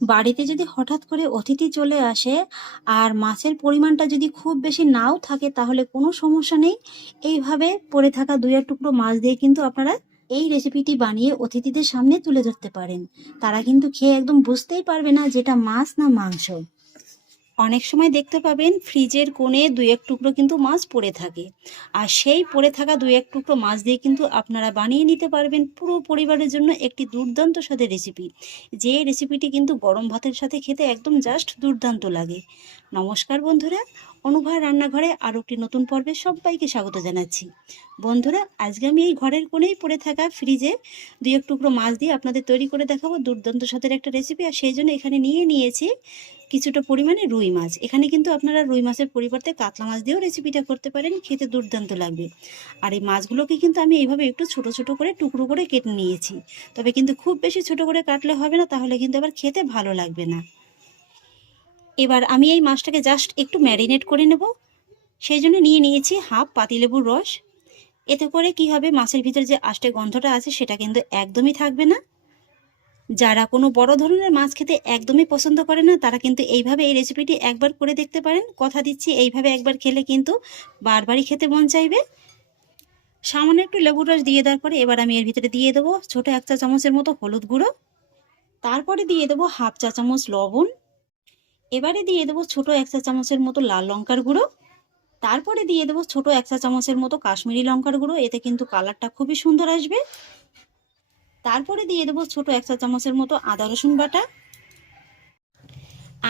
বাড়িতে যদি হঠাৎ করে অতিথি চলে আসে আর মাছের পরিমাণটা যদি খুব বেশি নাও থাকে তাহলে কোনো সমস্যা নেই। এইভাবে পড়ে থাকা ২-১ টুকরো মাছ দিয়ে কিন্তু আপনারা এই রেসিপিটি বানিয়ে অতিথিদের সামনে তুলে ধরতে পারেন। তারা কিন্তু খেয়ে একদম বুঝতেই পারবে না যেটা মাছ না মাংস। অনেক সময় দেখতে পাবেন ফ্রিজের কোণে ২-১ টুকরো কিন্তু মাছ পড়ে থাকে। আর সেই পড়ে থাকা ২-১ টুকরো মাছ দিয়ে কিন্তু আপনারা বানিয়ে নিতে পারবেন পুরো পরিবারের জন্য একটি দুর্দান্ত স্বাদের রেসিপি। যে রেসিপিটি কিন্তু গরম ভাতের সাথে খেতে একদম জাস্ট দুর্দান্ত লাগে। নমস্কার বন্ধুরা, অনুভা রান্নাঘরে আরও একটি নতুন পর্বে সবাইকে স্বাগত জানাচ্ছি। বন্ধুরা, আজকে আমি এই ঘরের কোণেই পড়ে থাকা ফ্রিজে ২-১ টুকরো মাছ দিয়ে আপনাদের তৈরি করে দেখাবো দুর্দান্ত স্বাদের একটা রেসিপি। আর সেই জন্য এখানে নিয়েছি কিছুটা পরিমাণে রুই মাছ। এখানে কিন্তু আপনারা রুই মাছের পরিবর্তে কাতলা মাছ দিয়েও রেসিপিটা করতে পারেন, খেতে দুর্দান্ত লাগবে। আর এই মাছগুলোকে কিন্তু আমি এইভাবে একটু ছোট ছোট করে টুকরো করে কেটে নিয়েছি। তবে কিন্তু খুব বেশি ছোট করে কাটলে হবে না, তাহলে কিন্তু আবার খেতে ভালো লাগবে না। এবার আমি এই মাছটাকে জাস্ট একটু ম্যারিনেট করে নেব। সেই জন্য নিয়েছি হাফ পাতিলেবুর রস। এতে করে কি হবে, মাছের ভিতরে যে আষ্টে গন্ধটা আছে সেটা কিন্তু একদমই থাকবে না। যারা কোনো বড় ধরনের মাছ খেতে একদমই পছন্দ করে না তারা কিন্তু এইভাবে এই রেসিপিটি একবার করে দেখতে পারেন। কথা দিচ্ছি, এইভাবে একবার খেলে কিন্তু বারবারই খেতে মন চাইবে। সামান্য একটু লেবুর রস দিয়ে দেওয়ার পরে এবার আমি এর ভিতরে দিয়ে দেবো ছোট 1 চা চামচের মতো হলুদ গুঁড়ো। তারপরে দিয়ে দেবো হাফ চা চামচ লবণ। এবারে দিয়ে দেবো ছোট 1 চা চামচের মতো লাল লঙ্কার গুঁড়ো। তারপরে দিয়ে দেবো ছোট 1 চা চামচের মতো কাশ্মীরি লঙ্কার গুঁড়ো, এতে কিন্তু কালারটা খুবই সুন্দর আসবে। তারপরে দিয়ে দেবো ছোট 1 চা চামচের মতো আদা রসুন বাটা।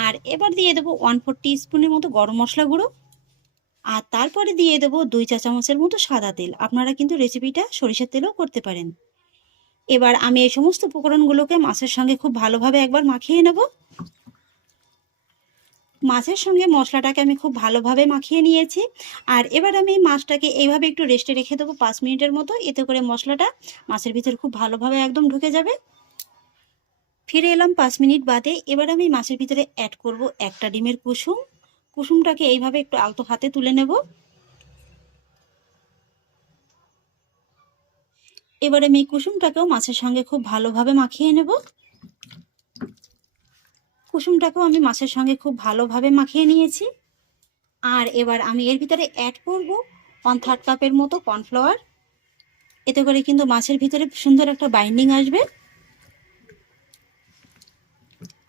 আর এবার দিয়ে দেবো 1/4 টিস্পুনের মতো গরম মশলা গুঁড়ো। আর তারপরে দিয়ে দেবো 2 চা চামচের মতো সাদা তেল। আপনারা কিন্তু রেসিপিটা সরিষার তেলেও করতে পারেন। এবার আমি এই সমস্ত উপকরণগুলোকে মাছের সঙ্গে খুব ভালোভাবে একবার মাখিয়ে নেব। মাছের সঙ্গে মশলাটাকে আমি খুব ভালোভাবে মাখিয়ে নিয়েছি। আর এবার আমি মাছটাকে এইভাবে একটু রেস্টে রেখে দেবো 5 মিনিটের মতো। এতে করে মশলাটা মাছের ভিতর খুব ভালোভাবে একদম ঢুকে যাবে। ফিরে এলাম 5 মিনিট বাদে। এবার আমি মাছের ভিতরে অ্যাড করব একটা ডিমের কুসুম। কুসুমটাকে এইভাবে একটু আলতো হাতে তুলে নেব। এবারে আমি কুসুমটাকেও মাছের সঙ্গে খুব ভালোভাবে মাখিয়ে নেব। কুসুমটাকেও আমি মাছের সঙ্গে খুব ভালোভাবে মাখিয়ে নিয়েছি। আর এবার আমি এর ভিতরে অ্যাড করব 1/3 কাপের মতো কর্নফ্লাওয়ার। এতে করে কিন্তু মাছের ভিতরে সুন্দর একটা বাইন্ডিং আসবে।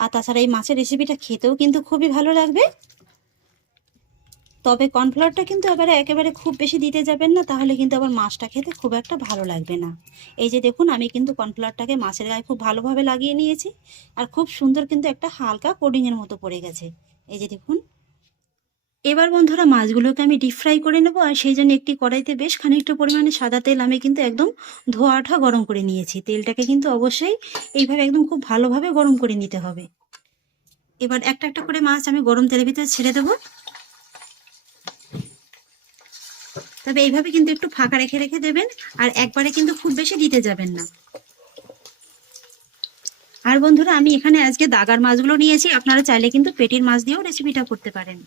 আর তাছাড়া এই মাছের রেসিপিটা খেতেও কিন্তু খুবই ভালো লাগবে। তবে কর্নফ্লাওয়ারটা কিন্তু একেবারে খুব বেশি দিতে যাবেন না, তাহলে কিন্তু আবার মাছটা খেতে খুব একটা ভালো লাগবে না। এই যে দেখুন, আমি কিন্তু কর্নফ্লাওয়ারটাকে মাছের গায়ে খুব ভালোভাবে লাগিয়ে নিয়েছি। আর খুব সুন্দর কিন্তু একটা হালকা কোডিংয়ের মতো পড়ে গেছে। এই যে দেখুন। এবার বন্ধুরা, মাছগুলোকে আমি ডিপ ফ্রাই করে নেব। আর সেই জন্য একটি কড়াইতে বেশ খানিকটা পরিমাণে সাদা তেল আমি কিন্তু একদম ধোয়া ওঠা গরম করে নিয়েছি। তেলটাকে কিন্তু অবশ্যই এইভাবে একদম খুব ভালোভাবে গরম করে নিতে হবে। এবার একটা একটা করে মাছ আমি গরম তেলের ভিতরে ছেড়ে দেবো। তবে এইভাবে কিন্তু একটু ফাঁকা রেখে রেখে দেবেন। আর একবারে কিন্তু খুব বেশি দিতে যাবেন না। আর বন্ধুরা, আমি এখানে আজকে দাগার মাছগুলো নিয়েছি। আপনারা চাইলে কিন্তু পেটির মাছ দিয়েও রেসিপিটা করতে পারেন।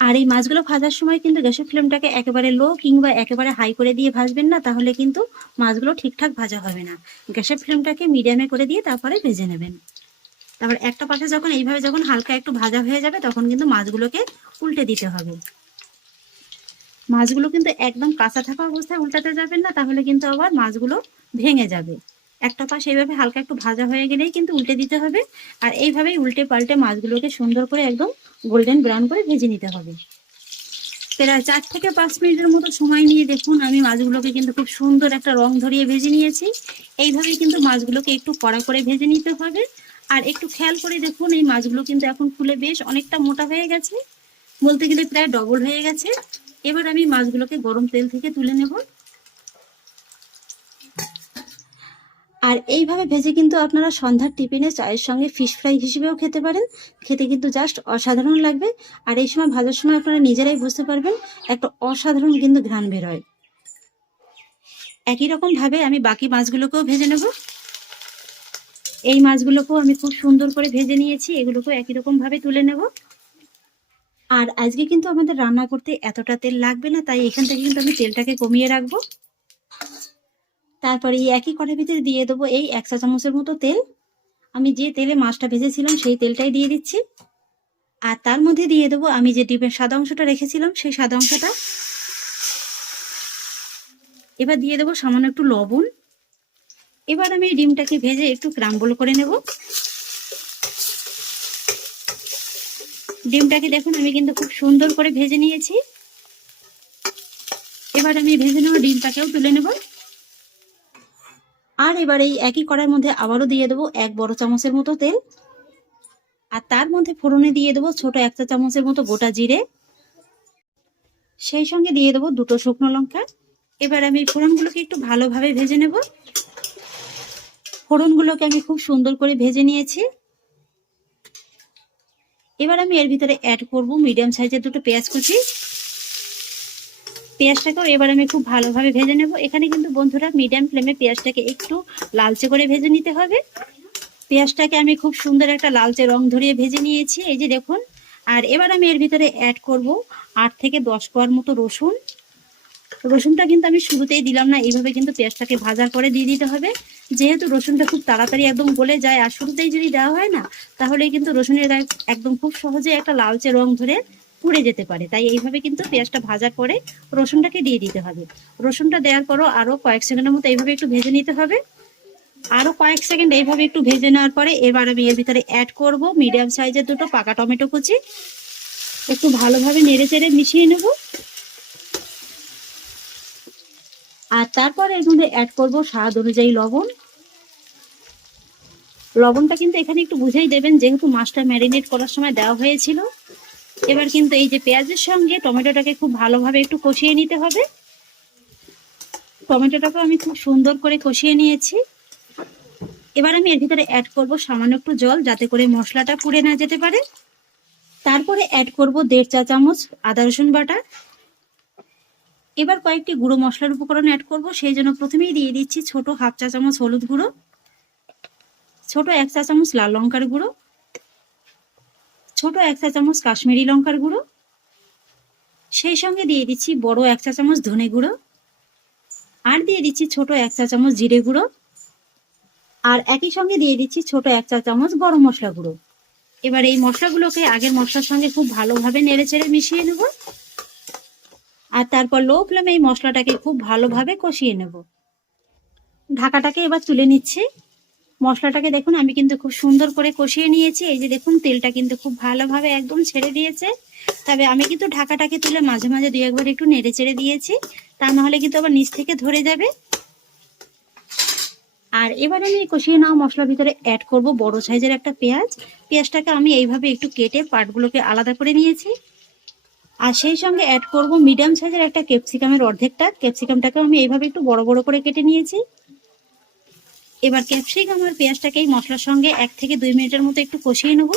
আর এই মাছগুলো ভাজার সময় কিন্তু গ্যাসের ফ্লেমটাকে একেবারে লো কিংবা একেবারে হাই করে দিয়ে ভাজবেন না, তাহলে কিন্তু মাছগুলো ঠিকঠাক ভাজা হবে না। গ্যাসের ফ্লেমটাকে মিডিয়ামে করে দিয়ে তারপরে ভেজে নেবেন। তারপর একটা পাশে যখন এইভাবে যখন হালকা একটু ভাজা হয়ে যাবে তখন কিন্তু মাছগুলোকে উল্টে দিতে হবে। মাছগুলো কিন্তু একদম কাঁচা থাকা অবস্থায় উল্টাতে যাবেন না, তাহলে কিন্তু আবার মাছগুলো ভেঙে যাবে। একটা পাশ এইভাবে হালকা একটু ভাজা হয়ে গেলেই কিন্তু উল্টে দিতে হবে। আর এইভাবেই উল্টে পাল্টে মাছগুলোকে সুন্দর করে একদম গোল্ডেন ব্রাউন করে ভেজে নিতে হবে। প্রায় 4 থেকে 5 মিনিটের মতো সময় নিয়ে দেখুন আমি মাছগুলোকে কিন্তু খুব সুন্দর একটা রং ধরিয়ে ভেজে নিয়েছি। এইভাবেই কিন্তু মাছগুলোকে একটু কড়া করে ভেজে নিতে হবে। আর একটু খেয়াল করে দেখুন, এই মাছগুলো কিন্তু এখন ফুলে বেশ অনেকটা মোটা হয়ে গেছে, বলতে গেলে প্রায় ডবল হয়ে গেছে। এবার আমি মাছগুলোকে গরম তেল থেকে তুলে নেব। আর এইভাবে ভেজে কিন্তু আপনারা সন্ধ্যার টিফিনে চায়ের সঙ্গে ফিশ ফ্রাই হিসেবেও খেতে পারেন। খেতে কিন্তু জাস্ট অসাধারণ লাগবে। আর এই সময় ভাজার সময় আপনারা নিজেরাই বুঝতে পারবেন একটা অসাধারণ কিন্তু ঘ্রাণ বেরোয়। একই রকম ভাবে আমি বাকি মাছগুলোকেও ভেজে নেব। এই মাছগুলোকেও আমি খুব সুন্দর করে ভেজে নিয়েছি, এগুলোকেও একই রকম ভাবে তুলে নেব। আর আজকে কিন্তু আমাদের রান্না করতে এতটা তেল লাগবে না, তাই এখান থেকে কিন্তু আমি তেলটাকে কমিয়ে রাখবো। তারপরে এই একই কড়াইর ভিতরে দিয়ে দেবো এই 1 চা চামচের মতো তেল। আমি যে তেলে মাছটা ভেজেছিলাম সেই তেলটাই দিয়ে দিচ্ছি। আর তার মধ্যে দিয়ে দেবো আমি যে ডিমের সাদা অংশটা রেখেছিলাম সেই সাদা অংশটা। এবার দিয়ে দেবো সামান্য একটু লবণ। এবার আমি এই ডিমটাকে ভেজে একটু ক্রাম্বল করে নেব। ডিমটাকে দেখুন আমি কিন্তু খুব সুন্দর করে ভেজে নিয়েছি। এবার আমি ভেজে নেওয়া ডিমটাকেও তুলে নেব। আর এবার এই একই কড়াইয়ের মধ্যে আবারও দিয়ে দেবো 1 বড় চামচের মতো তেল। আর তার মধ্যে ফোড়নে দিয়ে দেবো ছোট 1 চা চামচের মতো গোটা জিরে, সেই সঙ্গে দিয়ে দেবো 2টো শুকনো লঙ্কা। এবার আমি ফোড়নগুলোকে একটু ভালোভাবে ভেজে নেব। ফোড়নগুলোকে আমি খুব সুন্দর করে ভেজে নিয়েছি। এবার আমি এর ভিতরে অ্যাড করব মিডিয়াম সাইজের 2টো পেঁয়াজ কুচি। পেঁয়াজটাকেও এবার আমি খুব ভালোভাবে ভেজে নেব। এখানে কিন্তু বন্ধুরা মিডিয়াম ফ্লেমে পেঁয়াজটাকে একটু লালচে করে ভেজে নিতে হবে। পেঁয়াজটাকে আমি খুব সুন্দর একটা লালচে রং ধরিয়ে ভেজে নিয়েছি, এই যে দেখুন। আর এবার আমি এর ভিতরে অ্যাড করব 8 থেকে 10 কোয়ার মতো রসুন। রসুনটা কিন্তু আমি শুরুতেই দিলাম না, এইভাবে কিন্তু পেঁয়াজটাকে ভাজার পরে দিয়ে দিতে হবে। যেহেতু রসুনটা খুব তাড়াতাড়ি একদম গলে যায়, আর শুরুতেই যদি দেওয়া হয় না তাহলে কিন্তু রসুনের গায়ে একদম খুব সহজে একটা লালচে রং ধরে পুড়ে যেতে পারে। তাই এইভাবে কিন্তু পেঁয়াজটা ভাজার পরে রসুনটাকে দিয়ে দিতে হবে। রসুনটা দেওয়ার পরও আরো কয়েক সেকেন্ডের মতো এইভাবে একটু ভেজে নিতে হবে। আরো কয়েক সেকেন্ড এইভাবে একটু ভেজে নেওয়ার পরে এবার আমি এর ভিতরে অ্যাড করব মিডিয়াম সাইজের 2টো পাকা টমেটো কুচি। একটু ভালোভাবে নেড়ে চেড়ে মিশিয়ে নেব। আর তারপর এর মধ্যে অ্যাড করব স্বাদ অনুযায়ী লবণ। লবণটা কিন্তু এখানে একটু বুঝেই দেবেন, যেহেতু মাছটা ম্যারিনেট করার সময় দেওয়া হয়েছিল। এবার কিন্তু এই যে পেঁয়াজের সঙ্গে টমেটোটাকে খুব ভালোভাবে একটু কষিয়ে নিতে হবে। টমেটোটাকে আমি খুব সুন্দর করে কষিয়ে নিয়েছি। এবার আমি এর ভিতরে অ্যাড করব সামান্য একটু জল, যাতে করে মশলাটা পুড়ে না যেতে পারে। তারপরে অ্যাড করব 1.5 চা চামচ আদা রসুন বাটা। এবার কয়েকটি গুঁড়ো মশলার উপকরণ অ্যাড করব, সেই জন্য প্রথমেই দিয়ে দিচ্ছি ছোট 1/2 চা চামচ হলুদ গুঁড়ো, ছোট 1 চা চামচ লাল লঙ্কার গুঁড়ো, ছোট 1 চা চামচ কাশ্মীরি লঙ্কার গুঁড়ো, সেই সঙ্গে দিয়ে দিচ্ছি বড় 1 চা চামচ ধনে গুঁড়ো, আর দিয়ে দিচ্ছি ছোট 1 চা চামচ জিরে গুঁড়ো, আর একই সঙ্গে দিয়ে দিচ্ছি ছোট 1 চা চামচ গরম মশলা গুঁড়ো। এবার এই মশলাগুলোকে আগের মশলার সঙ্গে খুব ভালোভাবে নেড়েচেড়ে মিশিয়ে নেব। আর তারপর লো ফ্লেমে এই মশলাটাকে খুব ভালোভাবে কষিয়ে নেব। ঢাকাটাকে এবার তুলে নিচ্ছি। মশলাটাকে দেখুন আমি কিন্তু খুব সুন্দর করে কষিয়ে নিয়েছি। এই যে দেখুন তেলটা কিন্তু খুব ভালোভাবে একদম ছেড়ে দিয়েছে। তবে আমি কিন্তু ঢাকাটাকে তুলে মাঝে মাঝে 2-1 বার একটু নেড়ে চেড়ে দিয়েছি, তা নাহলে কিন্তু আবার নিচ থেকে ধরে যাবে। আর এবার আমি কষিয়ে নেওয়া মশলার ভিতরে অ্যাড করব বড় সাইজের একটা পেঁয়াজ। পেঁয়াজটাকে আমি এইভাবে একটু কেটে পার্টগুলোকে আলাদা করে নিয়েছি। আর সেই সঙ্গে অ্যাড করব মিডিয়াম সাইজের একটা ক্যাপসিকামের অর্ধেকটা। ক্যাপসিকামটাকেও আমি এইভাবে একটু বড় বড় করে কেটে নিয়েছি। এবার ক্যাপসিকাম আর পেঁয়াজটাকে এই মশলার সঙ্গে 1 থেকে 2 মিনিটের মতো একটু কষিয়ে নেব।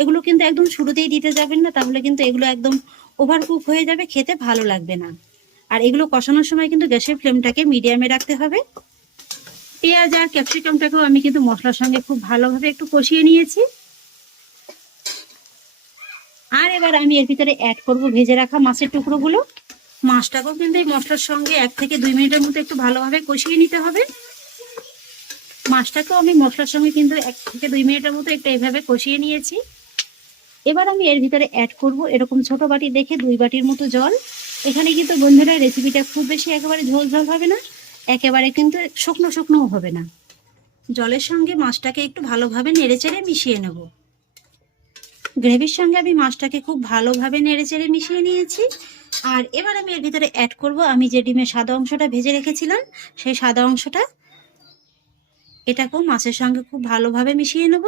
এগুলো কিন্তু একদম শুরুতেই দিতে যাবেন না, তাহলে কিন্তু এগুলো একদম ওভারকুক হয়ে যাবে, খেতে ভালো লাগবে না। আর এগুলো কষানোর সময় কিন্তু গ্যাসের ফ্লেমটাকে মিডিয়ামে রাখতে হবে। পেঁয়াজ আর ক্যাপসিকামটাকেও আমি কিন্তু মশলার সঙ্গে খুব ভালোভাবে একটু কষিয়ে নিয়েছি। আর এবার আমি এর ভিতরে অ্যাড করব ভেজে রাখা মাছের টুকরোগুলো। মাছটাকেও কিন্তু এই মশলার সঙ্গে 1 থেকে 2 মিনিটের মতো একটু ভালোভাবে কষিয়ে নিতে হবে। মাছটাকেও আমি মশলার সঙ্গে কিন্তু 1 থেকে 2 মিনিটের মতো একটু এইভাবে কষিয়ে নিয়েছি। এবার আমি এর ভিতরে অ্যাড করব এরকম ছোট বাটি দেখে 2 বাটির মতো জল। এখানে কিন্তু বন্ধুরা রেসিপিটা খুব বেশি একেবারে ঝোল ঝোল হবে না, একেবারে কিন্তু শুকনো শুকনোও হবে না। জলের সঙ্গে মাছটাকে একটু ভালোভাবে নেড়েচেড়ে মিশিয়ে নেব। গ্রেভির সঙ্গে আমি মাছটাকে খুব ভালোভাবে নেড়েচেড়ে মিশিয়ে নিয়েছি। আর এবার আমি এর ভিতরে অ্যাড করব আমি যে ডিমের সাদা অংশটা ভেজে রেখেছিলাম সেই সাদা অংশটা। এটাকেও মাছের সঙ্গে খুব ভালোভাবে মিশিয়ে নেব।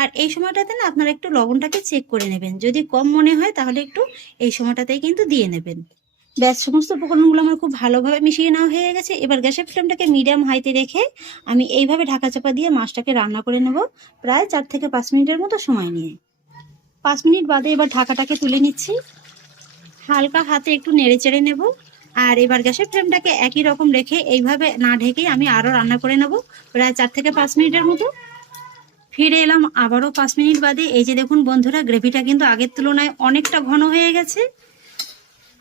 আর এই সময়টাতে না আপনারা একটু লবণটাকে চেক করে নেবেন, যদি কম মনে হয় তাহলে একটু এই সময়টাতেই কিন্তু দিয়ে নেবেন। ব্যাস সমস্ত উপকরণগুলো আমার খুব ভালোভাবে মিশিয়ে নেওয়া হয়ে গেছে। এবার গ্যাসের ফ্লেমটাকে মিডিয়াম হাইতে রেখে আমি এইভাবে ঢাকা চাপা দিয়ে মাছটাকে রান্না করে নেব প্রায় 4 থেকে 5 মিনিটের মতো সময় নিয়ে। 5 মিনিট বাদে এবার ঢাকাটাকে তুলে নিচ্ছি। হালকা হাতে একটু নেড়ে চেড়ে নেব। আর এবার গ্যাসের ফ্লেমটাকে একই রকম রেখে এইভাবে না ঢেকে আমি আরও রান্না করে নেব প্রায় 4 থেকে 5 মিনিটের মতো। ফিরে এলাম আবারও 5 মিনিট বাদে। এই যে দেখুন বন্ধুরা, গ্রেভিটা কিন্তু আগের তুলনায় অনেকটা ঘন হয়ে গেছে।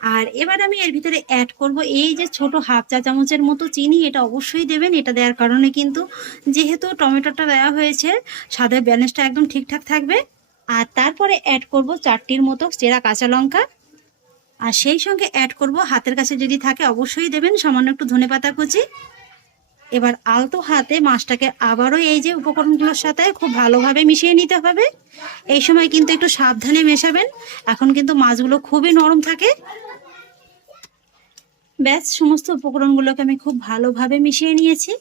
আর এবার আমি এর ভিতরে অ্যাড করব এই যে ছোট হাফ চা চামচের মতো চিনি। এটা অবশ্যই দেবেন। এটা দেওয়ার কারণে কিন্তু যেহেতু টমেটোটা দেওয়া হয়েছে, স্বাদের ব্যালেন্সটা একদম ঠিকঠাক থাকবে। আর তারপরে অ্যাড করব 4টির মতো চেরা কাঁচা লঙ্কা। আর সেই সঙ্গে অ্যাড করব, হাতের কাছে যদি থাকে অবশ্যই দেবেন, সামান্য একটু ধনেপাতা কুচি। এবার আলতো হাতে মাছটাকে আবারও এই যে উপকরণগুলোর সাথে খুব ভালোভাবে মিশিয়ে নিতে হবে। এই সময় কিন্তু একটু সাবধানে মেশাবেন, এখন কিন্তু মাছগুলো খুবই নরম থাকে। ব্যাস, সমস্ত উপকরণগুলোকে আমি খুব ভালোভাবে মিশিয়ে নিয়েছি।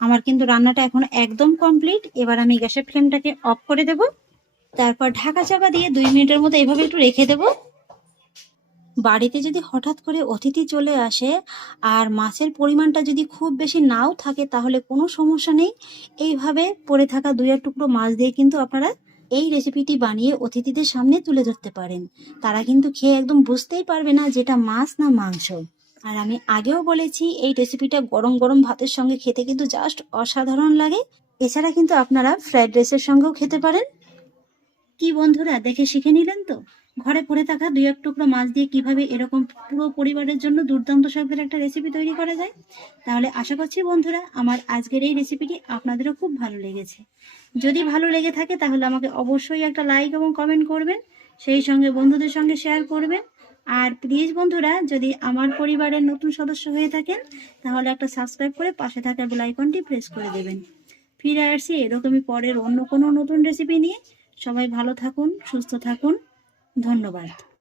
আমার কিন্তু রান্নাটা এখন একদম কমপ্লিট। এবার আমি গ্যাসের ফ্লেমটাকে অফ করে দেব। তারপর ঢাকা চাপা দিয়ে 2 মিনিটের মতো এভাবে একটু রেখে দেব। বাড়িতে যদি হঠাৎ করে অতিথি চলে আসে আর মাছের পরিমাণটা যদি খুব বেশি নাও থাকে, তাহলে কোনো সমস্যা নেই। এইভাবে পড়ে থাকা 2 টুকরো মাছ দিয়ে কিন্তু আপনারা এই রেসিপিটি বানিয়ে অতিথিদের সামনে তুলে ধরতে পারেন। তারা কিন্তু খেয়ে একদম বুঝতেই পারবে না যেটা মাছ না মাংস। আর আমি আগেও বলেছি, এই রেসিপিটা গরম গরম ভাতের সঙ্গে খেতে কিন্তু জাস্ট অসাধারণ লাগে। এছাড়া কিন্তু আপনারা ফ্রাইড রাইসের সঙ্গেও খেতে পারেন। কি বন্ধুরা, দেখে শিখে নিলেন তো ঘরে পড়ে থাকা 2 টুকরো মাছ দিয়ে কিভাবে এরকম পুরো পরিবারের জন্য দুর্দান্ত স্বাদের একটা রেসিপি তৈরি করা যায়। তাহলে আশা করছি বন্ধুরা, আমার আজকের এই রেসিপিটি আপনাদেরও খুব ভালো লেগেছে। যদি ভালো লেগে থাকে তাহলে আমাকে অবশ্যই একটা লাইক এবং কমেন্ট করবেন, সেই সঙ্গে বন্ধুদের সঙ্গে শেয়ার করবেন। আর প্লিজ বন্ধুরা, যদি আমার পরিবারের নতুন সদস্য হয়ে থাকেন তাহলে একটা সাবস্ক্রাইব করে পাশে থাকা বেল আইকনটি প্রেস করে দেবেন। ফিরে আসছি এরকমই পরের অন্য কোনো নতুন রেসিপি নিয়ে। সবাই ভালো থাকুন, সুস্থ থাকুন। ধন্যবাদ।